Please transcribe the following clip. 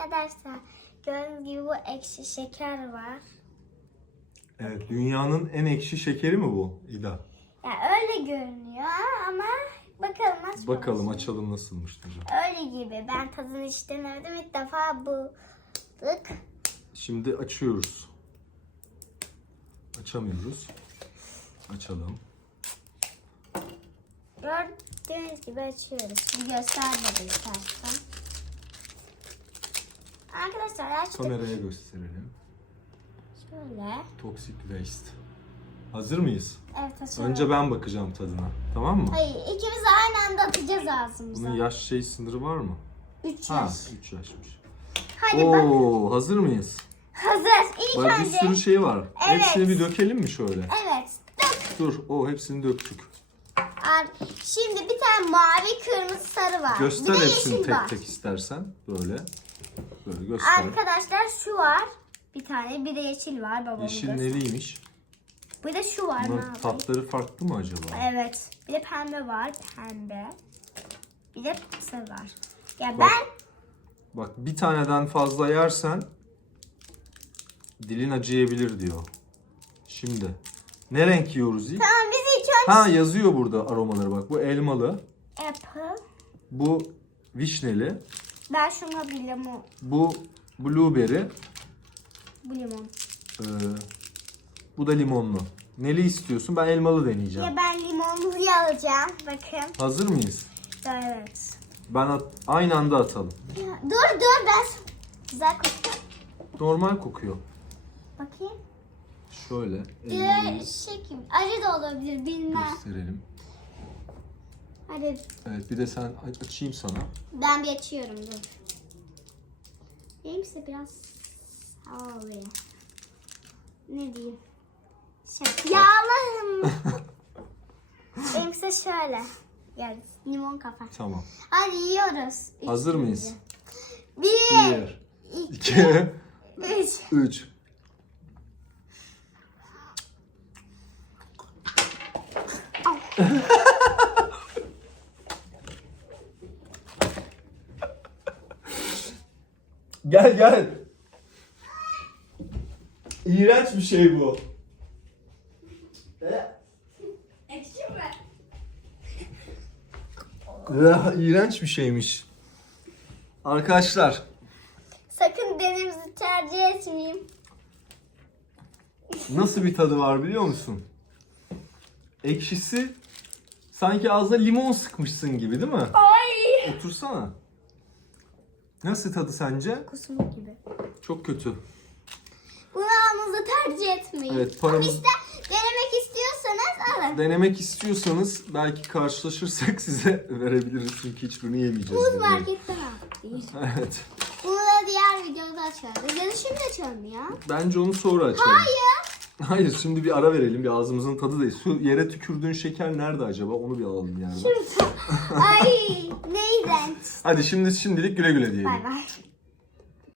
Arkadaşlar gördüğünüz gibi bu ekşi şeker var. Evet, dünyanın en ekşi şekeri mi bu İda? Ya öyle görünüyor ama bakalım aç Bakalım açalım nasılmış hocam. Öyle gibi. Ben tadını hiç denemedim. İlk defa bu lık. Şimdi açıyoruz. Açamıyoruz. Açalım. Gördüğünüz gibi açıyoruz. Şimdi göster baba istersen. Arkadaşlar açtık. Kameraya gösterelim. Şöyle. Toxic waste. Hazır mıyız? Evet açalım. Önce ben bakacağım tadına. Tamam mı? Hayır ikimiz aynı anda atacağız ağzımıza. Bunun yaş şey sınırı var mı? 3 Ha, yaş. 3 yaşmış. Hadi bak. Oo, hazır mıyız? Hazır. İlk Bak bir önce. sürü şey var. Evet. Hepsini bir dökelim mi şöyle? Evet. Dök. Dur, o hepsini döktük. Ar- Şimdi bir tane mavi, kırmızı, sarı var. Göster bir de hepsini yeşil tek var. tek istersen. Böyle. Böyle göster. Arkadaşlar şu var. Bir tane bir de yeşil var babamın Yeşil göster-? Bir de şu var Bunların mavi. tatları farklı mı acaba? Evet. Bir de pembe var. Pembe. Bir de sarı var. Ya Bak. ben Bak bir taneden fazla yersen dilin acıyabilir diyor. Şimdi ne renk yiyoruz ilk? tamam biz önce Ha yazıyor burada aromaları bak. Bu elmalı, apple. bu vişneli, Ben şuna bir limon. bu blueberry, Bu limon. ee, bu da limonlu. Neli istiyorsun? Ben elmalı deneyeceğim. Ya ben limonlu alacağım. Bakın. Hazır mıyız? Evet. Ben at- aynı anda atalım. Ya, dur dur ben güzel kokuyor. Normal kokuyor. Bakayım. Şöyle Diğer gibi. Acı da olabilir bilmem. gösterelim. Hadi Evet bir de sen aç- açayım sana. ben bir açıyorum dur. Benimse biraz sour. Ne diyeyim? Şey, ya Allah'ım. Benimse şöyle. Yani limon kafa. Tamam. Hadi yiyoruz. Üç Hazır mıyız? Bir, Bir, iki, iki, üç. üç. Gel gel. İğrenç bir şey bu. Ekşi mi? Ya, iğrenç bir şeymiş. Arkadaşlar Sakın denemizi tercih etmeyeyim. nasıl bir tadı var biliyor musun? Ekşisi sanki ağzına limon sıkmışsın gibi değil mi? Ay. Otursana. Nasıl tadı sence? Kusmuk gibi. Çok kötü. Bunu almanızı tercih etmeyin. Evet, paramız- Ama işte denemek istiyorsanız alın. Denemek istiyorsanız belki karşılaşırsak size verebiliriz çünkü hiçbirini yemeyeceğiz. Buz marketten al. Evet. Bunu da diğer videoda açarız. Ya da şimdi açalım ya. Bence onu sonra açalım. Hayır. Hayır şimdi bir ara verelim. Bir ağzımızın tadı değil. Şu yere tükürdüğün şeker nerede acaba? Onu bir alalım yani. Ay ne iğrenç. Hadi şimdi şimdilik güle güle diyelim. Bay bay.